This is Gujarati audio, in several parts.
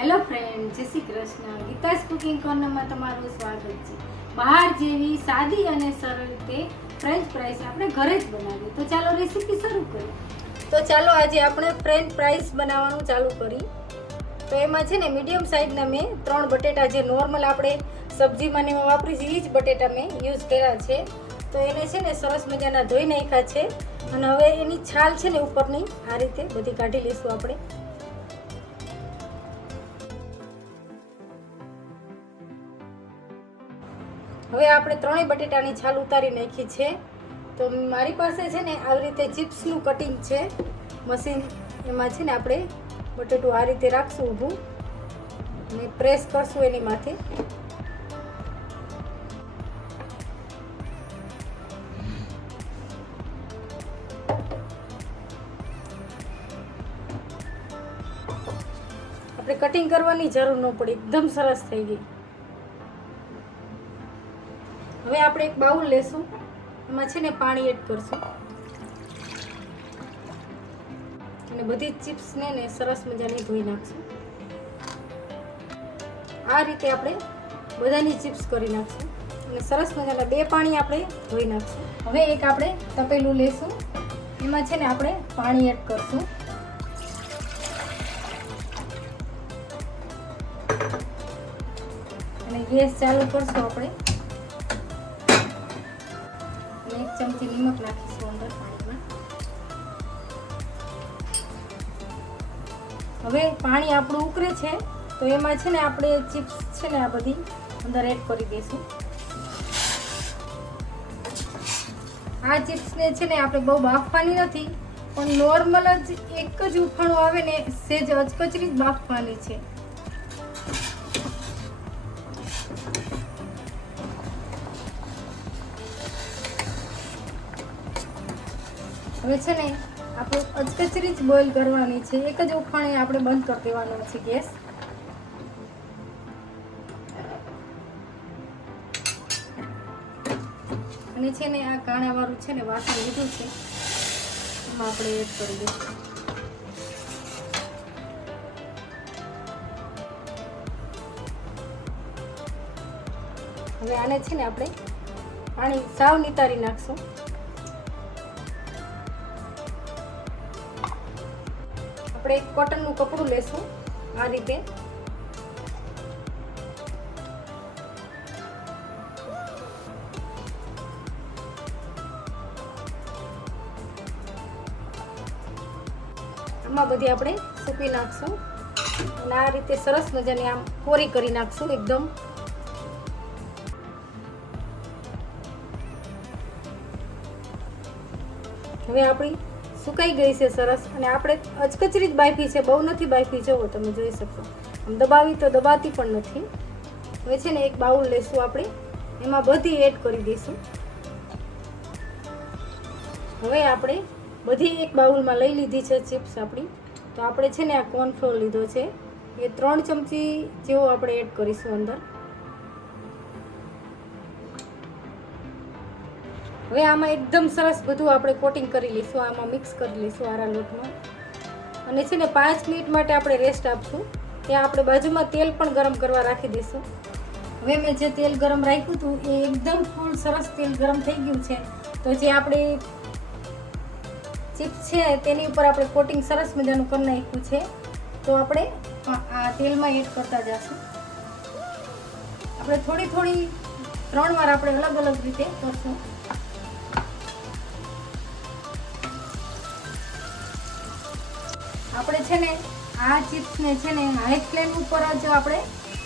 હેલો ફ્રેન્ડ, જય શ્રી કૃષ્ણ. ગીતાસ કુકિંગ કોર્નરમાં તમારું સ્વાગત છે. બહાર જેવી સાદી અને સરળ રીતે ફ્રેન્ચ ફ્રાઈસ આપણે ઘરે જ બનાવીએ. તો ચાલો રેસીપી શરૂ કરીએ. તો ચાલો આજે આપણે ફ્રેન્ચ ફ્રાઈસ બનાવવાનું ચાલુ કરી. તો એમાં છે ને મીડિયમ સાઇઝના મેં 3 બટેટા, જે નોર્મલ આપણે સબ્જીમાં ને એમાં વાપરી છે એ જ બટેટા મેં યુઝ કર્યા છે. તો એને છે ને સરસ મજાના ધોઈ નાખ્યા છે અને હવે એની છાલ છે ને ઉપરની આ રીતે બધી કાઢી લઈશું આપણે. હવે આપણે 3 બટેટાની છાલ ઉતારી નાખી છે. તો મારી પાસે છે ને આવી રીતે ચિપ્સનું કટિંગ છે મશીન. એમાં છે ને આપણે બટેટું આ રીતે રાખશું ઊભું અને પ્રેસ કરશું એની માથે. આપણે કટિંગ કરવાની જરૂર ન પડી, એકદમ સરસ થઈ ગઈ. હવે આપણે એક બાઉલ લેશું, એમાં છે ને પાણી એડ કરશું અને બધી ચિપ્સને ને સરસ મજાની ધોઈ નાખશું. આ રીતે આપણે બધાની ચિપ્સ કરી નાખશું અને સરસ મજાના 2 પાણી આપણે ધોઈ નાખશું. હવે એક આપણે તપેલું લેશું, એમાં છે ને આપણે પાણી એડ કરશું અને ગેસ ચાલુ કરશું આપણે. 1 ચમચી નિમક નાખીશું અંદર પાણીમાં. હવે પાણી આપણું ઉકળે છે તો એમાં છે ને આપણે ચિપ્સ છે ને આ બધી અંદર એડ કરી દઈશું. આ ચિપ્સને છે ને આપણે બહુ બાફવાની નથી, પણ નોર્મલ જ એક જ ઉફાણું આવે ને સેજ અચકચરી જ બાફવાની છે. હવે છે ને આપણે અચકચરી જ બોઇલ કરવાની છે, એક જ ઉફાણે આપણે બંધ કરી દેવાનો છે ગેસ. અને છે ને આ કાણાવાળું છે ને વાસણ લીધું છે એમાં આપણે એડ કરી દઈશું. હવે આને છે ને આપણે પાણી સાવ નિતારી નાખશું. આપણે એક કોટનનું કપડું લેશું આ રીતે. આમાં બધી આપણે સૂકવી નાખશું અને આ રીતે સરસ મજાની આમ કોરી કરી નાખશું એકદમ. હવે આપણી સુકાઈ ગઈ છે સરસ, અને આપણે અચકચરી જ બાફી છે, બહુ નથી બાફી. જુઓ તમે જોઈ શકશો, આમ દબાવી તો દબાતી પણ નથી. હવે છે ને એક બાઉલ લેશું આપણે, એમાં બધી એડ કરી દઈશું. હવે આપણે બધી એક બાઉલમાં લઈ લીધી છે ચિપ્સ આપણી. તો આપણે છે ને આ કોર્નફ્લોર લીધો છે, એ 3 ચમચી જેવો આપણે એડ કરીશું અંદર. હવે આમાં એકદમ સરસ બધું આપણે કોટિંગ કરી લઈશું, આમાં મિક્સ કરી લઈશું આરા લોટમાં. અને છે ને 5 મિનિટ માટે આપણે રેસ્ટ આપશું. ત્યાં આપણે બાજુમાં તેલ પણ ગરમ કરવા રાખી દઈશું. હવે મેં જે તેલ ગરમ રાખ્યું હતું એ એકદમ ફૂલ સરસ તેલ ગરમ થઈ ગયું છે. તો જે આપણે ચિપ્સ છે તેની ઉપર આપણે કોટિંગ સરસ મજાનું કરી નાખ્યું છે. તો આપણે આ તેલમાં એડ કરતા જઈશું. આપણે થોડી 3 વાર આપણે અલગ અલગ રીતે કરશું. આપણે છે ને આ ચિપ્સને છે ને હાઈ ફ્લેમ ઉપર જ આપણે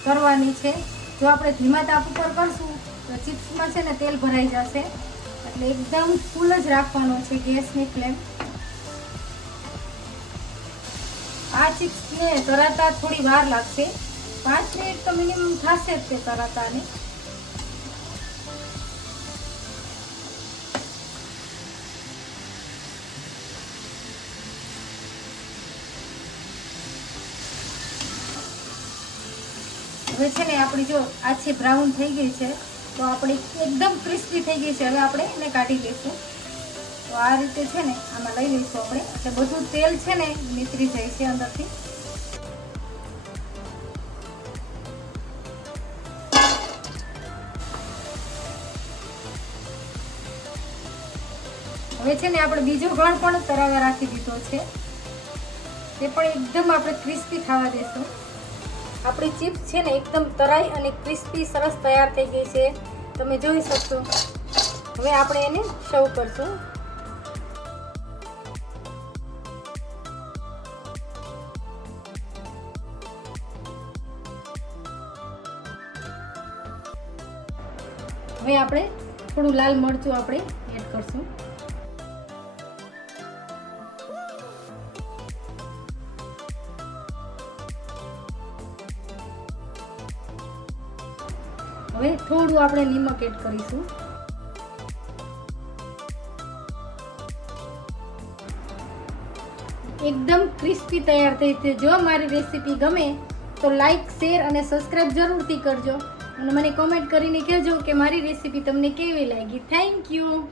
કરવાની છે. જો આપણે ધીમા તાપ ઉપર કરશું તો ચિપ્સમાં છે ને તેલ ભરાઈ જશે, એટલે એકદમ ફૂલ જ રાખવાનો છે ગેસની ફ્લેમ. આ ચિપ્સને તરાતા થોડી વાર લાગશે, 5 મિનિટ તો મિનિમમ થશે જ તે તરાતાને. હવે છે ને આપણી જો આછી બ્રાઉન થઈ ગઈ છે, તો આપણી એકદમ ક્રિસ્પી થઈ ગઈ છે. હવે આપણે એને કાઢી લઈશું. તો આ રીતે છે ને આમાં લઈ લઈશું આપણે, એટલે બધું તેલ છે ને નીતરી જાય છે અંદરથી. હવે છે ને આપણે બીજો ગણ પણ તરાવા રાખી દીધો છે, તે પણ એકદમ આપણે ક્રિસ્પી થવા દેશું. આપણી ચિપ્સ છે ને એકદમ તરાઈ અને ક્રિસ્પી સરસ તૈયાર થઈ ગઈ છે, તમે જોઈ શકશો. હવે આપણે એને સર્વ કરશું. હવે આપણે થોડું લાલ મરચું આપણે એડ કરશું. હવે થોડું આપણે નિમક એડ કરીશું. એકદમ ક્રિસ્પી તૈયાર થઈ છે. જો મારી રેસીપી ગમે તો લાઈક, શેર અને સબસ્ક્રાઇબ જરૂરથી કરજો અને મને કોમેન્ટ કરીને કહેજો કે મારી રેસીપી તમને કેવી લાગી. Thank you.